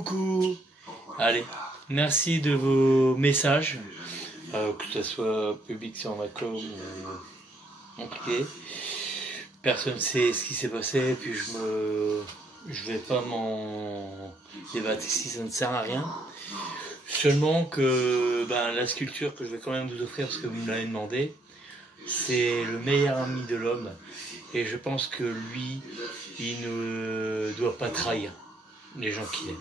Coucou. Allez, merci de vos messages, que ce soit public sur ma com ou en privé. Personne ne sait ce qui s'est passé, puis je vais pas m'en débattre ici, ça ne sert à rien. Seulement que la sculpture que je vais quand même vous offrir, parce que vous me l'avez demandé, c'est le meilleur ami de l'homme, et je pense que lui, il ne doit pas trahir les gens qu'il aime.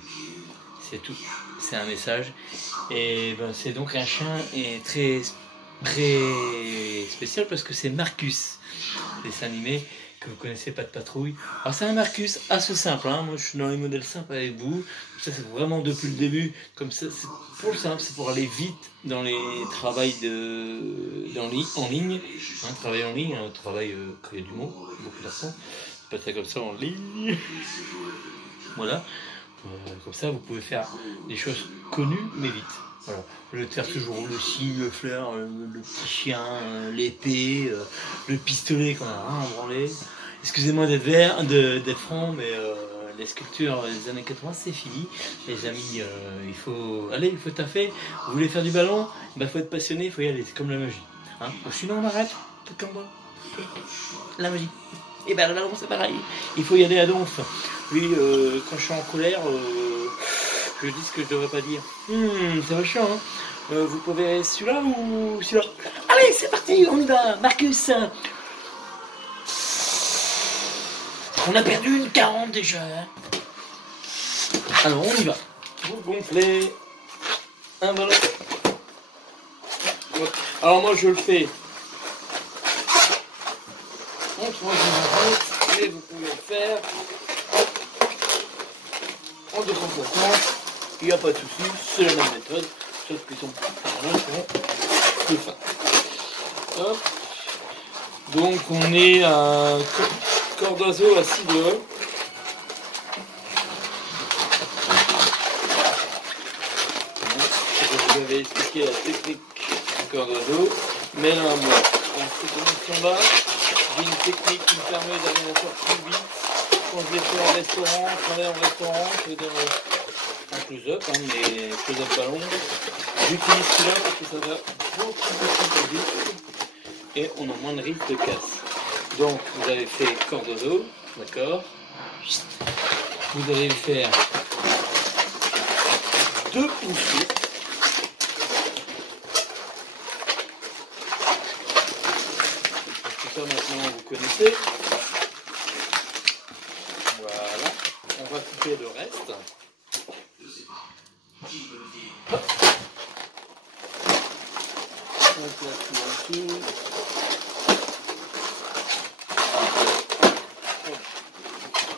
C'est tout, c'est un message. Et c'est donc un chien est très spécial parce que c'est Marcus, dessin animé que vous connaissez, pas de patrouille. Alors c'est un Marcus assez simple, hein. Moi je suis dans les modèles simples avec vous. Ça c'est vraiment depuis le début, comme ça c'est pour le simple, c'est pour aller vite dans les travails en ligne, hein, travail en ligne, travail quand il y a du mot, beaucoup d'accent, c'est pas ça comme ça en ligne. Voilà. Comme ça, vous pouvez faire des choses connues, mais vite. Voilà. Je vais faire toujours le signe, le fleur, le petit chien, l'épée, le pistolet qu'on a rien à branler. Excusez-moi d'être franc, mais les sculptures des années 80, c'est fini. Les amis, il faut taffer. Vous voulez faire du ballon, il faut être passionné, il faut y aller. C'est comme la magie. Hein, sinon, on arrête. Tout comme moi. La magie. Et le ballon, c'est pareil. Il faut y aller à donf. Oui, quand je suis en colère, je dis ce que je devrais pas dire. C'est vachement, hein. Vous pouvez celui-là ou celui-là? Allez, c'est parti, on y va, Marcus. On a perdu une 40 déjà. Alors, on y va. Vous gonflez un ballon. Alors, moi, je le fais en 3 minutes, mais vous pouvez le faire en 260, il n'y a pas de souci, c'est la même méthode, sauf qu'ils sont plus fins. Hop. Donc on est à corde d'oiseau à 6 doigts. Je vous avais expliqué la technique du corde d'oiseau, mais là moi, en cette position-là, j'ai une technique qui me permet d'aller la sortie plus vite. Quand je l'ai fait en restaurant, quand on est en restaurant, je vais dans un close-up, mais close-up ballon. J'utilise celui-là parce que ça va beaucoup plus vite et on a moins de risque de casse. Donc vous avez fait corde d'oiseau, d'accord. Vous allez faire 2 poussées. Tout ça maintenant vous connaissez. Voilà, on va couper le reste. On place tout en dessous.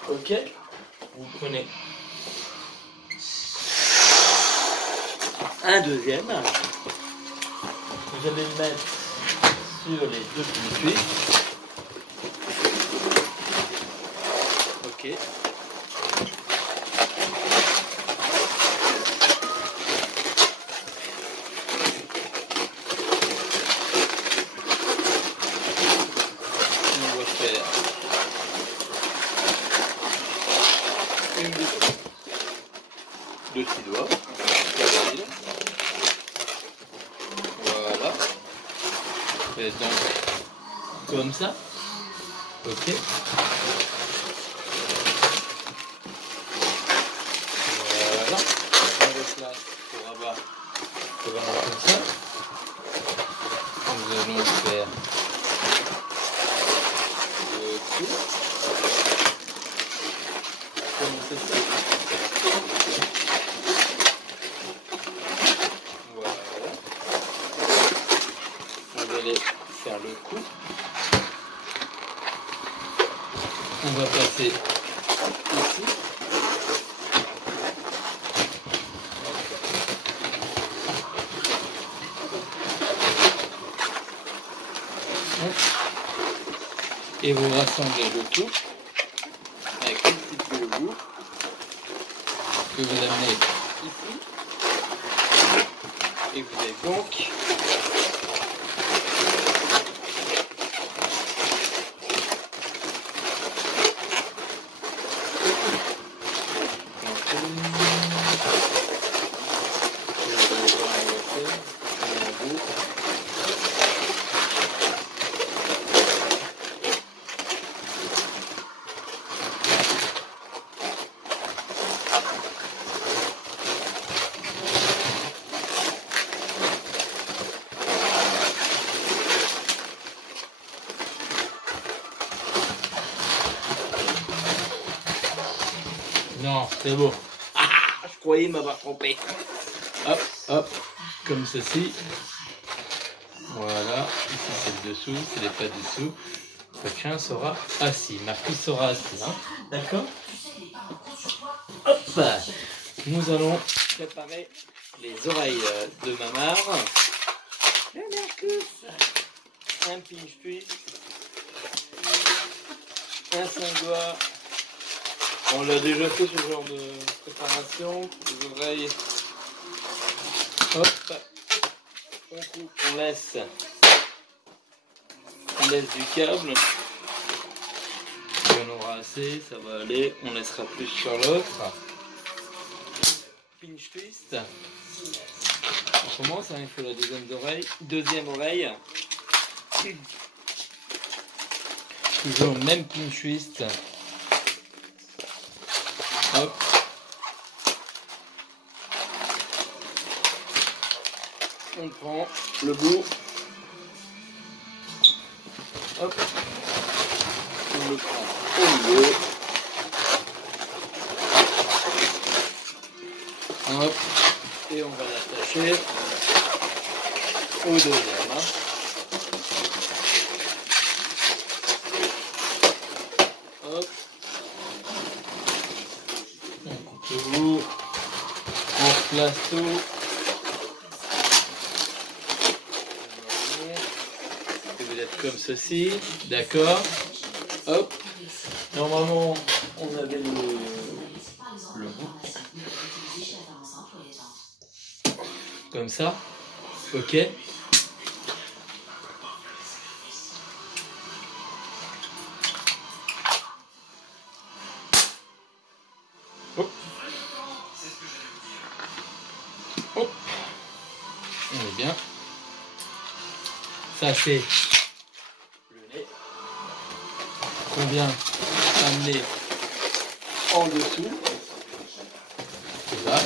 Ok, vous prenez un deuxième. Vous allez le mettre sur les 2 pouces. Ok. On va faire une de 6 doigts. Voilà. Et donc, comme ça. Ok. Voilà. On replace pour avoir comme ça. Nous allons faire le coup. Comme ceci. Voilà. Vous allez faire le coup. On va passer ici. Et vous rassemblez le tout avec une petite boule au bout que vous amenez ici. Et vous avez donc C'est bon. Ah, je croyais m'avoir trompé. Hop, hop, comme ceci. Voilà, ici c'est le dessous, c'est les pas dessous. Votre chien sera assis, Marcus sera assis. Hein. D'accord? Hop, nous allons préparer les oreilles de Mamar. Et Marcus, un pinch twist, un 5 doigts. On l'a déjà fait ce genre de préparation, les oreilles. Hop, on coupe, on laisse du câble. Il y en aura assez, ça va aller, on laissera plus sur l'autre. Pinch twist. On commence, hein, il faut la deuxième oreille. Toujours le même pinch twist. Hop. On prend le bout. Hop. On le prend au milieu. Hop. Et on va l'attacher au deuxième. Hein. Hop. On coupe le bout. On replace tout. Comme ceci, d'accord. Hop. Normalement, on avait le bout. Comme ça. Ok. Hop. Hop. On est bien. Ça c'est qu'on vient amener en dessous. Voilà.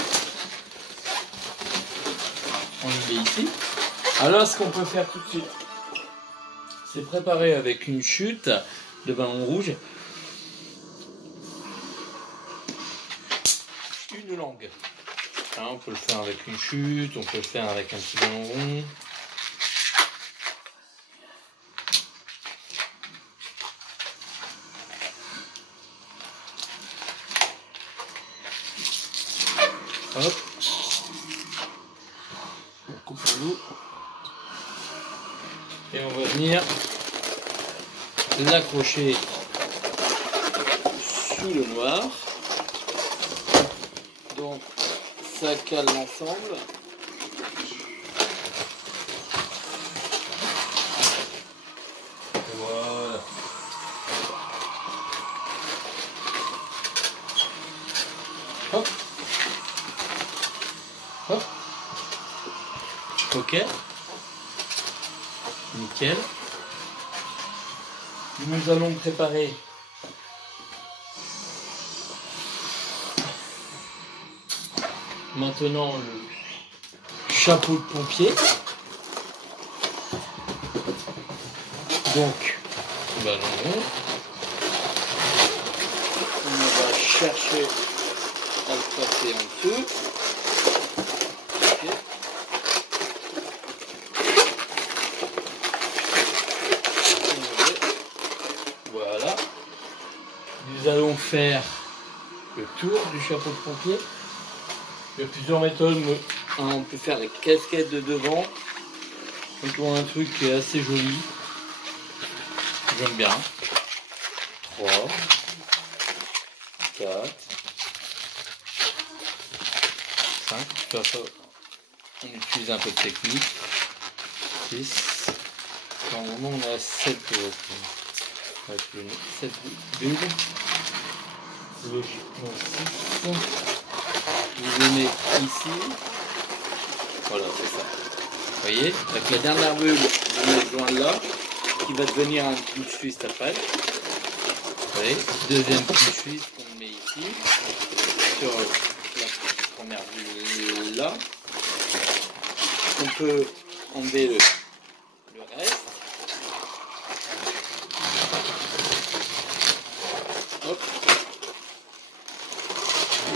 On le met ici. Alors ce qu'on peut faire tout de suite, c'est préparer avec une chute de ballon rouge une langue. Hein, on peut le faire avec une chute, on peut le faire avec un petit ballon rond. Hop, on coupe le bout et on va venir l'accrocher sous le noir. Donc ça cale l'ensemble. Voilà. Hop. Hop. Ok. Nickel. Nous allons préparer maintenant le chapeau de pompier. Donc, ballon rond. On va chercher à le passer en dessous. Okay. Voilà. Nous allons faire le tour du chapeau de pompier. Il y a plusieurs méthodes. On peut faire la casquette de devant. On a un truc qui est assez joli. J'aime bien. 3, 4, 5. Faire ça, on utilise un peu de technique. 6. Normalement, on a 7 avec le 7 bulles. Logiquement 6. Vous venez ici. Voilà, c'est ça. Vous voyez, avec la dernière bulle, vous mettez le joint là, qui va devenir un pinch twist après. Vous voyez, deuxième pinch twist qu'on met ici, sur la première bulle là. On peut enlever le reste. Hop.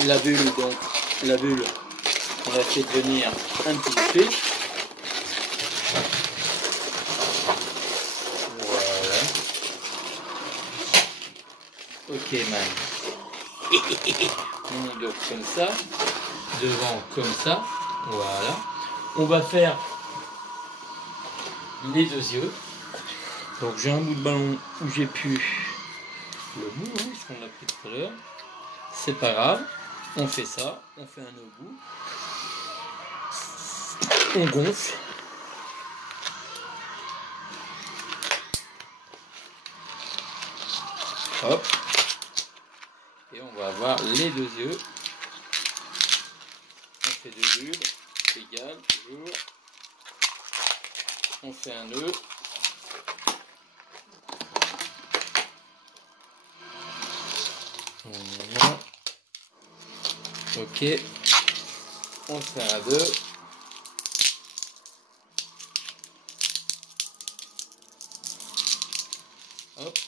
la bulle, donc la bulle, on la fait devenir un petit peu. Voilà. Ok, man. On bloque comme ça, devant comme ça, voilà. On va faire les deux yeux. Donc j'ai un bout de ballon où j'ai pu le bout, hein, parce qu'on l'a pris tout à l'heure. C'est pas grave, on fait ça, on fait un autre bout. On gonfle. Hop. Et on va avoir les deux yeux. On fait deux bulles, égal, toujours. On fait un nœud. Voilà. Ok. On fait un deux. Hop.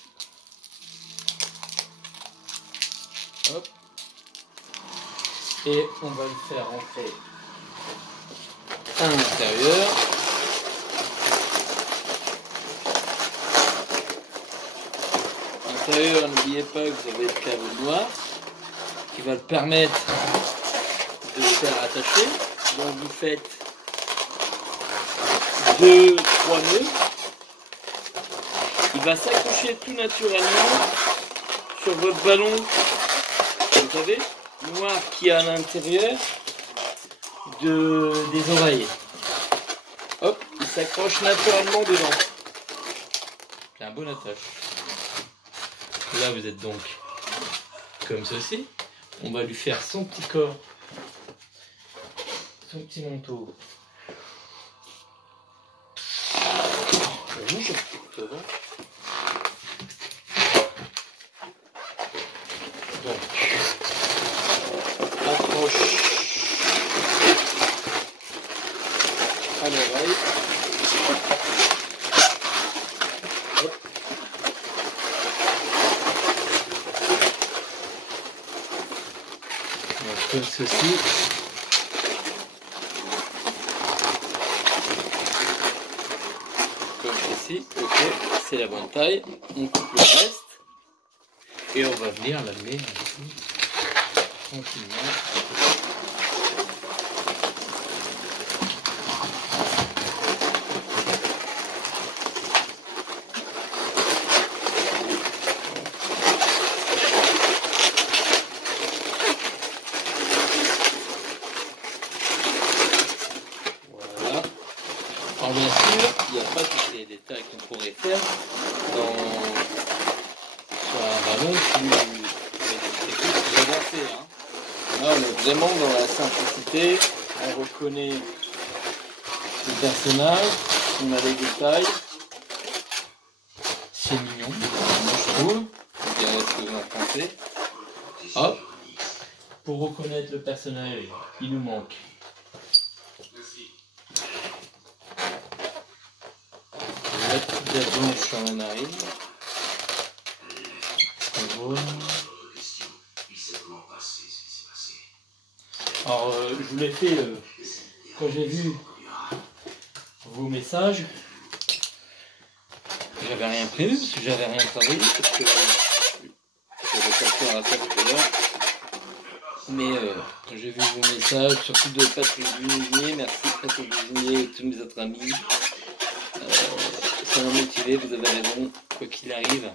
Hop. Et on va le faire rentrer à l'intérieur. À l'intérieur, n'oubliez pas que vous avez le câble noir qui va le permettre de se faire attacher. Donc vous faites 2-3 nœuds. Il va s'accrocher tout naturellement sur votre ballon, vous savez, noir qui est à l'intérieur des oreilles. Hop, il s'accroche naturellement dedans. C'est un bon attache. Là vous êtes donc comme ceci. On va lui faire son petit corps, son petit manteau. Rouge, devant. Donc, accroche à l'oreille. Comme ceci. Comme ceci. Ok, c'est la bonne taille. On coupe le reste. Et on va venir l'amener tranquillement. Voilà. Alors bien sûr, il n'y a pas tous les détails qu'on pourrait faire sur un ballon plus avancé. Hein. Là, on est vraiment dans la simplicité. On reconnaît le personnage, on a les détails. C'est mignon, moi je trouve. Vous direz ce que vous en pensez. Hop. Pour reconnaître le personnage, il nous manque la petite blanche sur la narine. Voilà. Alors, je vous l'ai fait quand j'ai vu vos messages. J'avais rien prévu parce que j'avais rien travaillé parce que j'avais pas faire à ça tout à l'heure. Mais quand j'ai vu vos messages, surtout de Patrick Bunier, merci Patrick Bunier et tous mes autres amis. Ça m'a motivé, vous avez raison, quoi qu'il arrive.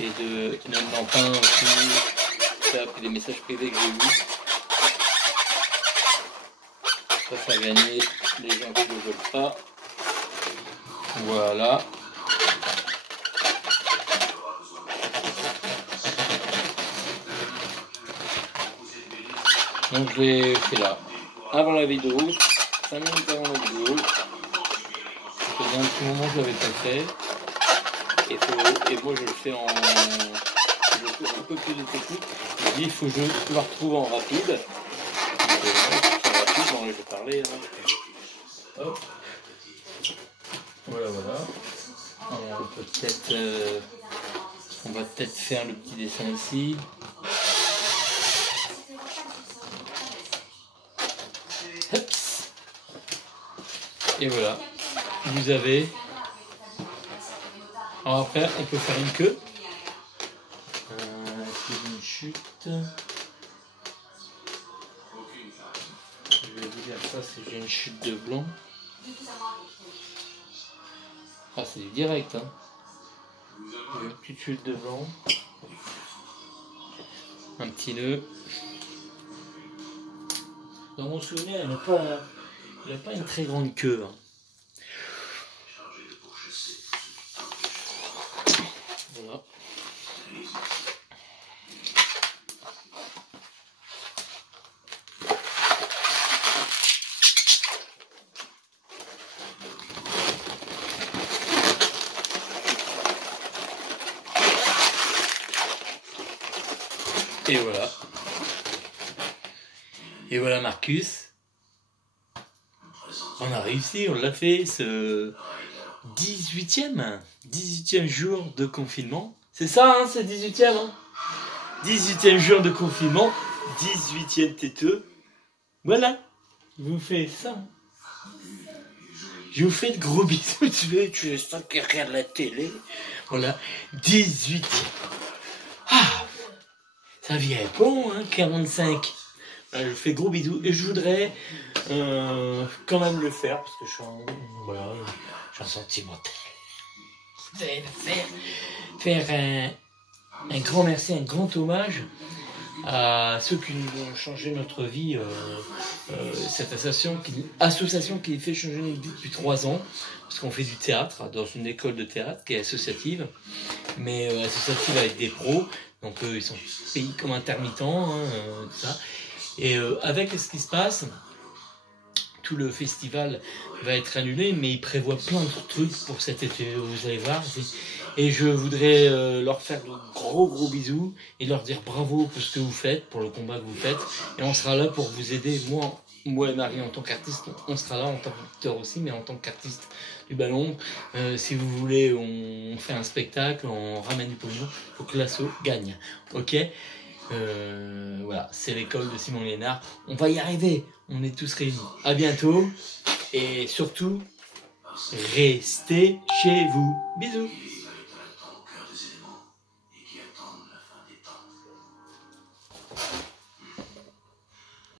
Et de Nolm Lampin aussi, ça, puis les messages privés que j'ai eus. Ça fait gagner les gens qui ne le veulent pas. Voilà. Donc je l'ai fait là, avant la vidéo, 5 minutes avant la vidéo. Ça faisait un petit moment que je ne l'avais pas fait. Et moi je le fais en un peu plus de technique. Je dis il faut que je le retrouve en rapide. Rapide, bon, je vais parler. Hein. Hop. Voilà, voilà. On va peut-être faire le petit dessin ici. Et voilà, vous avez... Alors après, on peut faire une queue. Est-ce que j'ai une chute? Je vais vous dire ça, c'est j'ai une chute de blanc. Ah, c'est du direct, hein. J'ai une petite chute de blanc. Un petit nœud. Dans mon souvenir, il n'a pas une très grande queue. Hein. Voilà. Et voilà. Et voilà Marcus. On a réussi, on l'a fait, ce 18e jour de confinement. C'est ça, hein, c'est 18e. Hein 18e jour de confinement, 18e têteux. Voilà, je vous fais ça. Je vous fais de gros bisous, tu es ça qui regarde la télé. Voilà, 18e. Ah, ça vient bon, hein, 45. Je vous fais gros bisous et je voudrais quand même le faire parce que je suis un sentimental. Vous allez faire un grand merci, un grand hommage à ceux qui nous ont changé notre vie. Cette association qui fait changer notre vie depuis 3 ans parce qu'on fait du théâtre dans une école de théâtre qui est associative, mais associative avec des pros. Donc ils sont payés comme intermittents, hein, tout ça. Et avec ce qui se passe, tout le festival va être annulé, mais ils prévoient plein de trucs pour cet été, vous allez voir. Et je voudrais leur faire de gros bisous et leur dire bravo pour ce que vous faites, pour le combat que vous faites. Et on sera là pour vous aider. Moi et Marie en tant qu'artiste, on sera là en tant qu'acteur aussi, mais en tant qu'artiste du ballon. Si vous voulez, on fait un spectacle, on ramène du pognon, il faut que l'assaut gagne. Ok ? Voilà, c'est l'école de Simon Liénard. On va y arriver, on est tous réunis. À bientôt et surtout, restez chez vous. Bisous.